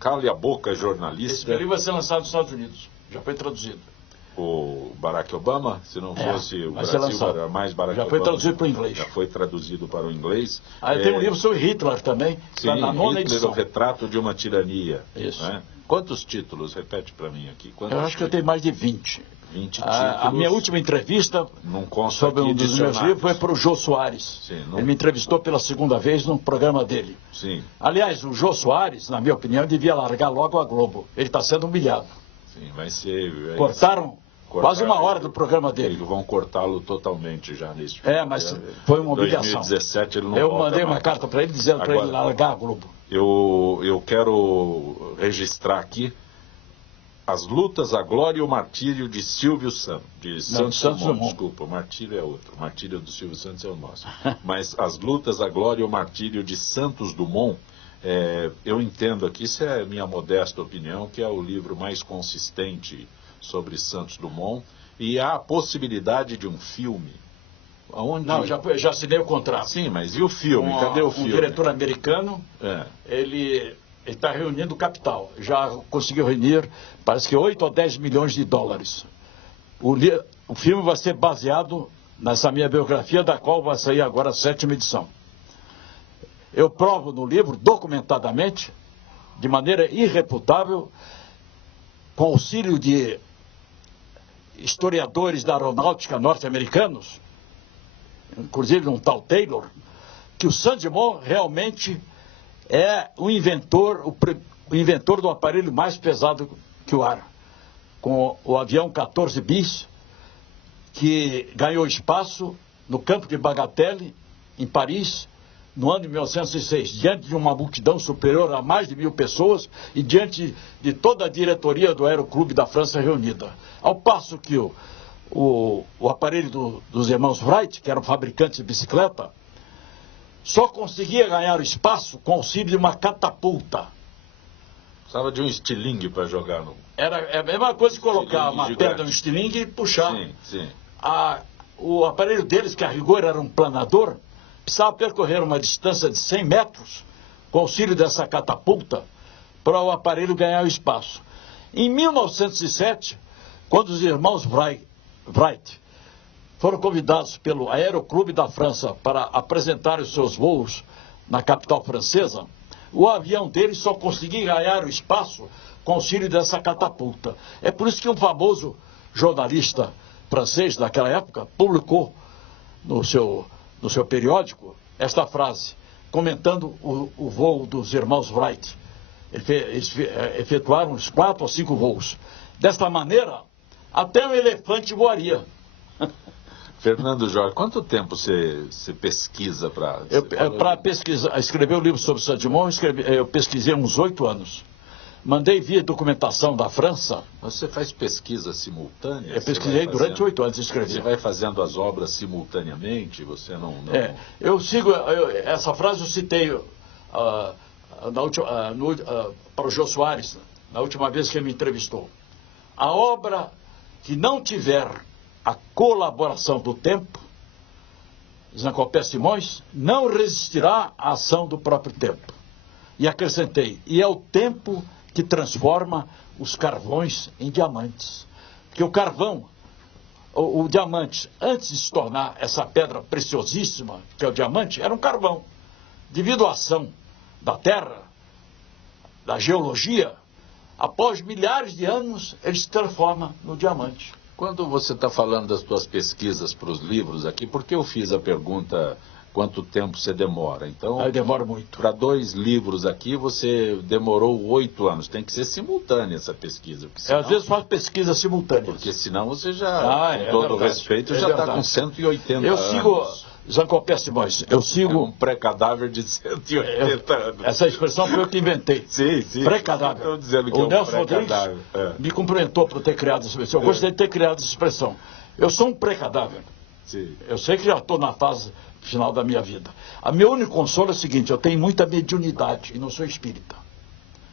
Cale a boca, jornalista. Esse livro vai ser lançado nos Estados Unidos. Já foi traduzido. O Barack Obama, se não fosse o Brasil, jamais Barack Obama. Já foi traduzido para o inglês. Já foi traduzido para o inglês. Tem um livro sobre Hitler também, sim, na 9ª Hitler, edição. O Retrato de uma Tirania. Isso. Né? Quantos títulos? Repete para mim aqui. Eu acho que eu tenho mais de 20. 20 títulos. A minha última entrevista sobre um dos meus livros foi para o Jô Soares. Sim, Ele me entrevistou pela 2ª vez num programa dele. Sim. Aliás, o Jô Soares, na minha opinião, devia largar logo a Globo. Ele está sendo humilhado. Sim, vai ser... Cortaram quase 1 hora do programa dele. Eles vão cortá-lo totalmente já nesse mas foi uma humilhação. 2017 ele não Eu volta mandei mais. uma carta para ele dizendo para ele largar a Globo. Eu quero registrar aqui As Lutas, a Glória e o Martírio de Silvio Santos. De Santos Dumont. Desculpa, o Martírio é outro. O Martírio do Silvio Santos é o nosso. Mas As Lutas, a Glória e o Martírio de Santos Dumont, eu entendo aqui, isso é minha modesta opinião, que é o livro mais consistente sobre Santos Dumont, e há a possibilidade de um filme. Aonde... Não, já assinei o contrato. Sim, mas e o filme? Cadê o filme? Um diretor americano, ele está reunindo capital. Já conseguiu reunir, parece que 8 ou 10 milhões de dólares. O filme vai ser baseado nessa minha biografia, da qual vai sair agora a 7ª edição. Eu provo no livro, documentadamente, de maneira irrefutável, com auxílio de historiadores da aeronáutica norte-americanos, inclusive um tal Taylor, que o Santos Dumont realmente é o inventor do aparelho mais pesado que o ar, com o avião 14 bis, que ganhou espaço no campo de Bagatelle, em Paris, no ano de 1906, diante de uma multidão superior a mais de 1000 pessoas e diante de toda a diretoria do Aeroclube da França reunida. Ao passo que o aparelho dos irmãos Wright, que eram fabricantes de bicicleta, só conseguia ganhar o espaço com auxílio de uma catapulta. Precisava de um estilingue para jogar no... Era a mesma coisa que colocar uma pedra no estilingue e puxar. Sim. O aparelho deles, que a rigor era um planador, precisava percorrer uma distância de 100 metros com auxílio dessa catapulta para o aparelho ganhar o espaço. Em 1907, quando os irmãos Wright foram convidados pelo Aeroclube da França para apresentar os seus voos na capital francesa, o avião deles só conseguia ganhar o espaço com auxílio dessa catapulta. É por isso que um famoso jornalista francês daquela época publicou no seu periódico esta frase, comentando o voo dos irmãos Wright. Eles efetuaram uns 4 ou 5 voos. Desta maneira, até um elefante voaria. Fernando Jorge, quanto tempo você pesquisa para... Para escrever o livro sobre Santos Dumont, eu pesquisei uns 8 anos. Mandei via documentação da França. Você faz pesquisa simultânea? Eu pesquisei durante 8 anos e escrevi. Você vai fazendo as obras simultaneamente? Você não... Eu sigo... essa frase eu citei para o Jô Soares, na última vez que ele me entrevistou. A obra que não tiver a colaboração do tempo, Zancopé Simões, não resistirá à ação do próprio tempo. E acrescentei, e é o tempo que transforma os carvões em diamantes. Porque o carvão, o diamante, antes de se tornar essa pedra preciosíssima, que é o diamante, era um carvão. Devido à ação da terra, da geologia, após milhares de anos, ele se transforma no diamante. Quando você está falando das suas pesquisas para os livros aqui, por que eu fiz a pergunta quanto tempo você demora. Então, demora muito. Para 2 livros aqui, você demorou 8 anos. Tem que ser simultânea essa pesquisa. Senão, às vezes faz pesquisa simultânea. Porque senão você já, com todo respeito, já está com 180 anos. Eu sigo, Zancopé Simões, eu sigo... um pré-cadáver de 180 anos. Essa expressão foi eu que inventei. Sim, sim. Pré-cadáver. Estou dizendo que o Nelson Rodrigues me cumprimentou por ter criado essa expressão. Eu gostei de ter criado essa expressão. Eu sou um pré-cadáver. Sim. Eu sei que já estou na fase final da minha vida. A meu único consolo é o seguinte: eu tenho muita mediunidade e não sou espírita.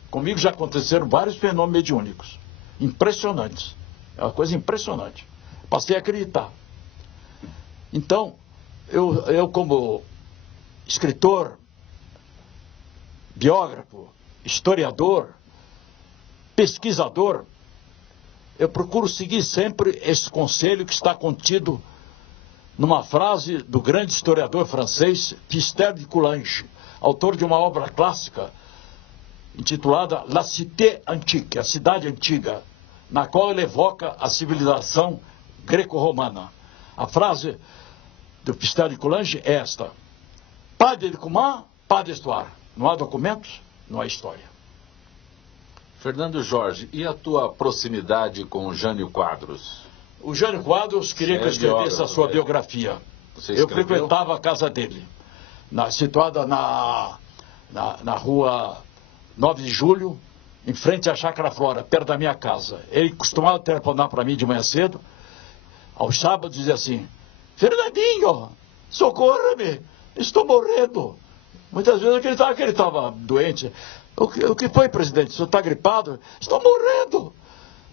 Comigo já aconteceram vários fenômenos mediúnicos. Impressionantes. É uma coisa impressionante. Passei a acreditar. Então, eu como escritor, biógrafo, historiador, pesquisador, eu procuro seguir sempre esse conselho que está contido numa frase do grande historiador francês Pistel de Coulanges, autor de uma obra clássica intitulada La Cité Antique, a cidade antiga, na qual ele evoca a civilização greco-romana. A frase do Pistel de Coulanges é esta: pas de document, pas d'histoire. Não há documentos, não há história. Fernando Jorge, e a tua proximidade com o Jânio Quadros? O Jânio Quadros queria que eu escrevesse a sua biografia. Eu frequentava a casa dele, situada na rua 9 de Julho, em frente à Chácara Flora, perto da minha casa. Ele costumava telefonar para mim de manhã cedo, aos sábados, dizia assim: Fernandinho, socorra-me, estou morrendo. Muitas vezes eu acreditava que ele estava doente. O que foi, presidente? O senhor está gripado? Estou morrendo.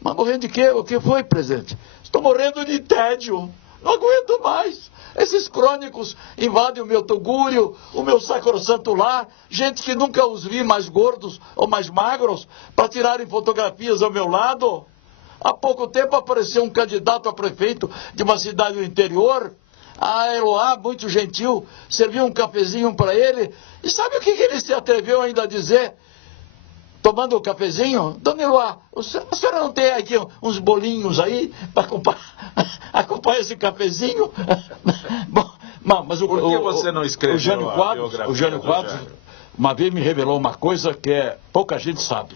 Mas morrendo de quê? O que foi, presidente? Estou morrendo de tédio. Não aguento mais. Esses crônicos invadem o meu tugúrio, o meu sacrossanto lar, gente que nunca os vi mais gordos ou mais magros, para tirarem fotografias ao meu lado. Há pouco tempo apareceu um candidato a prefeito de uma cidade do interior, a Eloá, muito gentil, serviu um cafezinho para ele. E sabe o que ele se atreveu ainda a dizer? Tomando o cafezinho: Dona Eloá, a senhora não tem aqui uns bolinhos aí para acompanhar esse cafezinho? Bom, mas por que você não escreveu o Jânio Quadros uma vez me revelou uma coisa que pouca gente sabe.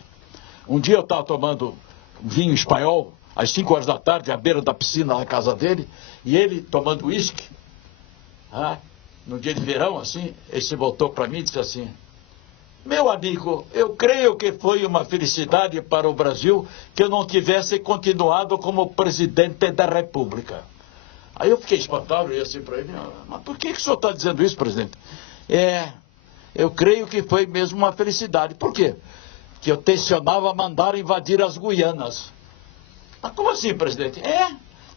Um dia eu estava tomando vinho espanhol, às 5 horas da tarde, à beira da piscina na casa dele, e ele tomando uísque, no dia de verão, assim, ele se voltou para mim e disse assim: meu amigo, eu creio que foi uma felicidade para o Brasil que eu não tivesse continuado como presidente da República. Aí eu fiquei espantado e disse assim para ele: mas por que o senhor está dizendo isso, presidente? Eu creio que foi mesmo uma felicidade. Por quê? Que eu tensionava mandar invadir as Guianas. Mas como assim, presidente?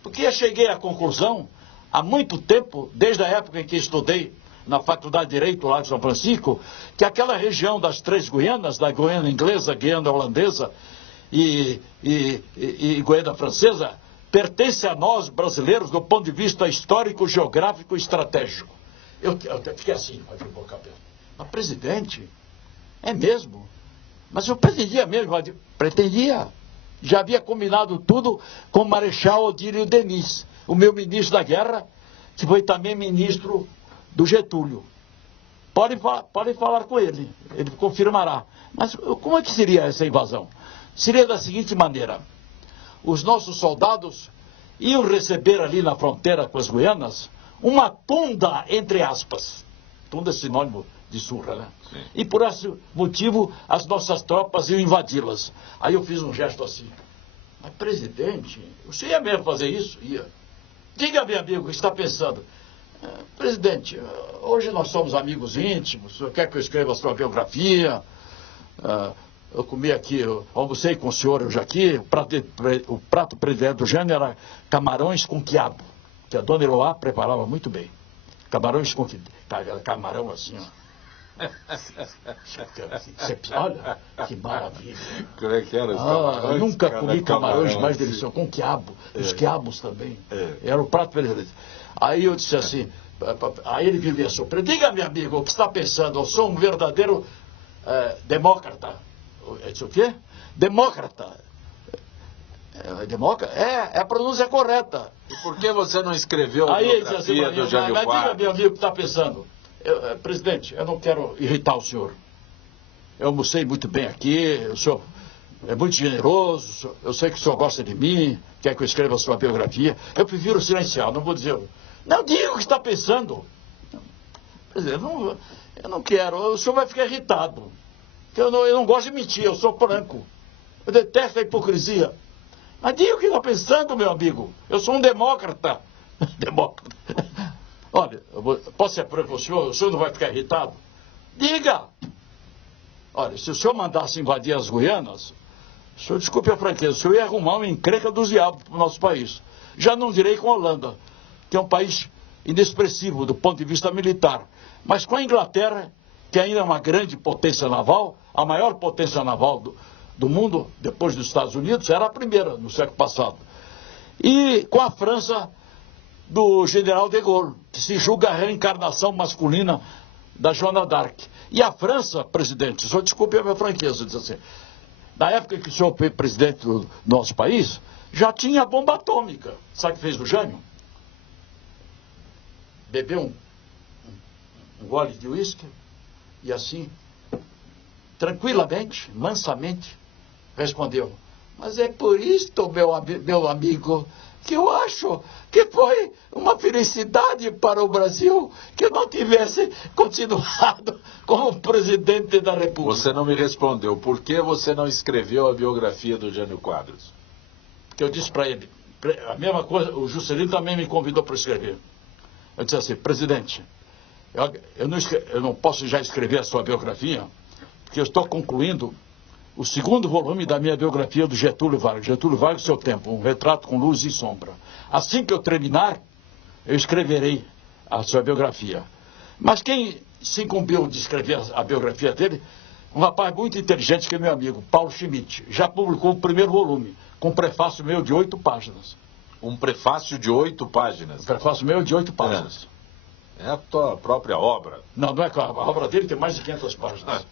Porque eu cheguei à conclusão, há muito tempo, desde a época em que estudei na Faculdade de Direito lá de São Francisco, que aquela região das 3 Guianas, da Guiana inglesa, Guiana holandesa e Guiana francesa, pertence a nós brasileiros do ponto de vista histórico, geográfico e estratégico. Eu fiquei assim, com a boca aberta. Mas, presidente, é mesmo? Mas eu pretendia mesmo, pretendia. Já havia combinado tudo com o Marechal Odílio Denis, o meu ministro da guerra, que foi também ministro do Getúlio. Pode falar com ele, ele confirmará. Mas como é que seria essa invasão? Seria da seguinte maneira: os nossos soldados iam receber ali na fronteira com as Guianas uma tunda, entre aspas. Tunda é sinônimo de surra, né? Sim. E por esse motivo as nossas tropas iam invadi-las. Aí eu fiz um gesto assim: mas, presidente, você ia mesmo fazer isso? Ia. Diga, meu amigo, o que está pensando? Presidente, hoje nós somos amigos íntimos, o senhor quer que eu escreva a sua biografia? Eu comi aqui, eu almocei com o senhor hoje aqui, o prato predileto do Jânio era camarões com quiabo, que a dona Eloá preparava muito bem. Camarões com camarão assim, ó. Olha, que maravilha. Como é que era? Eu nunca comi camarões mais deliciosos, com quiabo, os quiabos também. Era o prato predileto. Aí eu disse assim, aí ele vivia surpreso: diga, meu amigo, o que está pensando? Eu sou um verdadeiro demócrata. Eu disse: o quê? Demócrata. Demócrata? É a pronúncia correta. E por que você não escreveu a biografia do Jânio Quadros? Mas diga, meu amigo, o que está pensando? Presidente, eu não quero irritar o senhor. Eu almocei muito bem aqui, o senhor é muito generoso, eu sei que o senhor gosta de mim, quer que eu escreva a sua biografia. Eu prefiro silenciar, não vou dizer. Não diga o que está pensando. Presidente, eu não quero, o senhor vai ficar irritado. Eu não gosto de mentir, eu sou franco. Eu detesto a hipocrisia. Mas diga o que está pensando, meu amigo. Eu sou um demócrata. Demócrata. Olha, posso ser franco com o senhor não vai ficar irritado? Diga! Olha, se o senhor mandasse invadir as Guianas, o senhor, desculpe a franqueza, o senhor ia arrumar uma encrenca dos diabos para o nosso país. Já não direi com a Holanda, que é um país inexpressivo do ponto de vista militar. Mas com a Inglaterra, que ainda é uma grande potência naval, a maior potência naval do mundo, depois dos Estados Unidos, era a primeira no século passado. E com a França, do general de Gaulle, que se julga a reencarnação masculina da Joana d'Arc. E a França, presidente, o senhor desculpe a minha franqueza, diz assim, na época que o senhor foi presidente do nosso país, já tinha bomba atômica. Sabe o que fez o Jânio? Bebeu um gole de uísque e assim, tranquilamente, mansamente, respondeu, mas é por isto, meu amigo, que eu acho que foi uma felicidade para o Brasil que eu não tivesse continuado como presidente da República. Você não me respondeu. Por que você não escreveu a biografia do Jânio Quadros? Porque eu disse para ele, a mesma coisa, o Juscelino também me convidou para escrever. Eu disse assim, presidente, eu não posso já escrever a sua biografia, porque eu estou concluindo o segundo volume da minha biografia do Getúlio Vargas. Getúlio Vargas, Seu Tempo, um retrato com luz e sombra. Assim que eu terminar, eu escreverei a sua biografia. Mas quem se incumbiu de escrever a biografia dele, um rapaz muito inteligente que é meu amigo, Paulo Schmidt, já publicou o primeiro volume, com um prefácio meu de 8 páginas. Um prefácio de 8 páginas? Um prefácio meu de 8 páginas. É a tua própria obra? Não, não é claro. A obra dele tem mais de 500 páginas.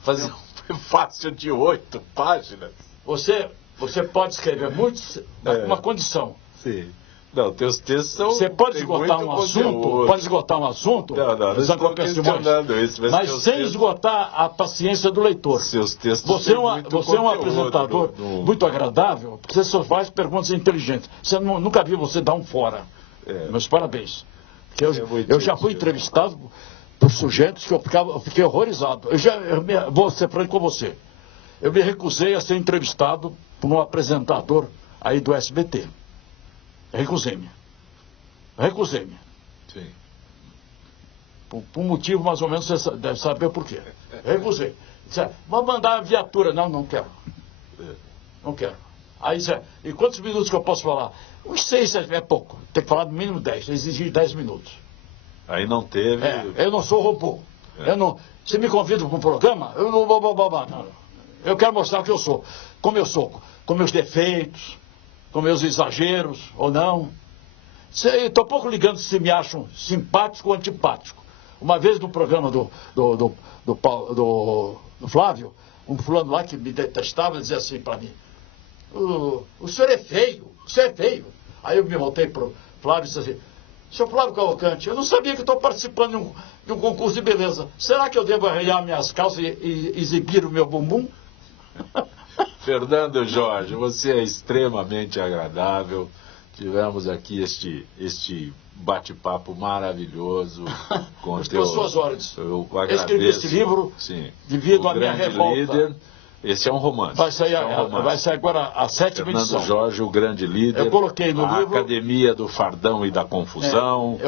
Fazer um prefácio de 8 páginas? Você pode escrever muitos, mas com uma condição. Sim. Não, teus textos são... Você pode esgotar um assunto, não estou questionando isso, mas sem esgotar a paciência do leitor. Seus textos você é um apresentador muito agradável, porque você só faz perguntas inteligentes. Nunca vi você dar um fora. Meus parabéns. Eu já fui entrevistado por sujeitos que eu fiquei horrorizado. Vou ser franco com você. Eu me recusei a ser entrevistado por um apresentador aí do SBT. Recusei-me. Sim. Por um motivo, mais ou menos, você deve saber por quê. Recusei. Disse, vamos mandar a viatura. Não quero. Não quero. Aí disse, e quantos minutos que eu posso falar? Uns 6 é pouco. Tem que falar no mínimo 10. Exigir 10 minutos. Aí não teve... eu não sou robô. Você me convida para um programa, eu não vou... Não. Eu quero mostrar o que eu sou. Como eu sou. Com meus defeitos, com meus exageros, ou não. Estou pouco ligando se me acham simpático ou antipático. Uma vez no programa do Flávio, um fulano lá que me detestava dizia assim para mim, o senhor é feio, Aí eu me voltei para o Flávio e disse assim, senhor Flávio Cavalcante, eu não sabia que estou participando de um concurso de beleza. Será que eu devo arranhar minhas calças e exibir o meu bumbum? Fernando Jorge, você é extremamente agradável. Tivemos aqui este bate-papo maravilhoso. Com suas ordens. Eu escrevi esse livro devido à minha revolta. Líder. Esse é um romance. Vai sair agora a 7ª edição. Fernando Jorge, o grande líder. Eu coloquei no livro... A Academia do Fardão e da Confusão.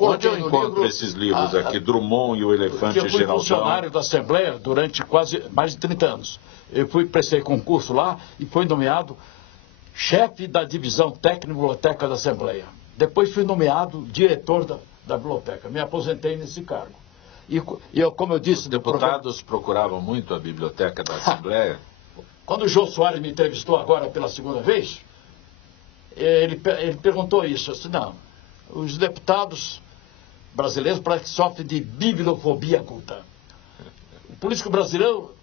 Onde eu encontro esses livros aqui? Drummond e o Elefante Geraldão. Eu fui funcionário da Assembleia durante quase mais de 30 anos. Eu prestei concurso lá e fui nomeado chefe da divisão técnica biblioteca da Assembleia. Depois fui nomeado diretor da biblioteca. Me aposentei nesse cargo. E eu, como eu disse... Os deputados procuravam muito a biblioteca da Assembleia? Quando o Jô Soares me entrevistou agora pela segunda vez, ele perguntou isso. Eu disse, não, os deputados brasileiros parece que sofrem de bibliofobia culta. O político brasileiro,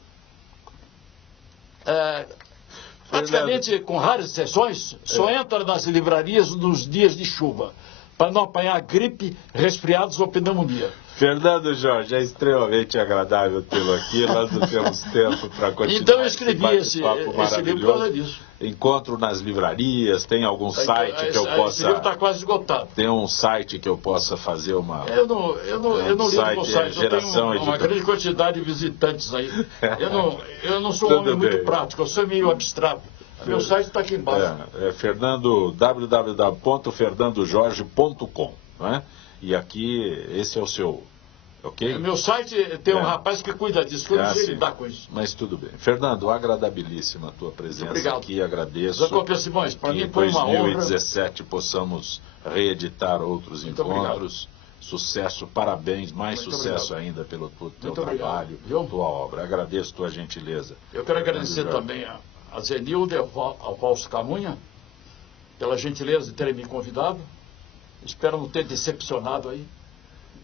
praticamente com raras exceções, só entra nas livrarias nos dias de chuva. para não apanhar gripe, resfriados ou pneumonia. Fernando Jorge, é extremamente agradável tê-lo aqui. Nós não temos tempo para continuar. Então eu escrevi esse livro por causa disso. Encontro nas livrarias, tem algum site que eu possa... Esse livro está quase esgotado. Tem um site que eu possa fazer uma... Eu não li no site, eu tenho uma grande quantidade de visitantes aí. Eu não sou um homem muito prático, eu sou meio abstrato. Meu site está aqui embaixo. www.fernandojorge.com, né? E aqui, esse é o seu, ok? Meu site tem um rapaz que cuida disso, que eu não sei lidar com isso. Mas tudo bem. Fernando, agradabilíssima a tua presença aqui, agradeço. Zé Simões, para mim foi uma honra. Em 2017 possamos reeditar outros encontros. Sucesso, parabéns, mais sucesso ainda pelo teu trabalho, tua obra. Agradeço tua gentileza. Eu quero agradecer também a Zenilda e ao Fausto Camunha pela gentileza de terem me convidado. Espero não ter decepcionado aí.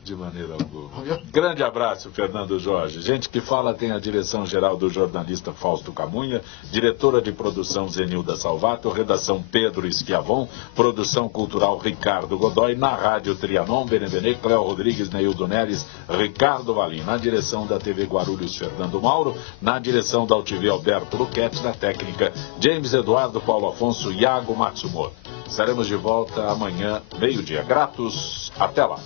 De maneira alguma. Grande abraço, Fernando Jorge. Gente que fala tem a direção geral do jornalista Fausto Camunha, diretora de produção Zenilda Salvato, redação Pedro Schiavon, produção cultural Ricardo Godoy, na rádio Trianon, Benevenê, Cléo Rodrigues, Neildo Neres, Ricardo Valim, na direção da TV Guarulhos, Fernando Mauro, na direção da UTV Alberto Luquete, na técnica James Eduardo, Paulo Afonso, Iago Matsumoto. Estaremos de volta amanhã, meio-dia. Gratos, até lá.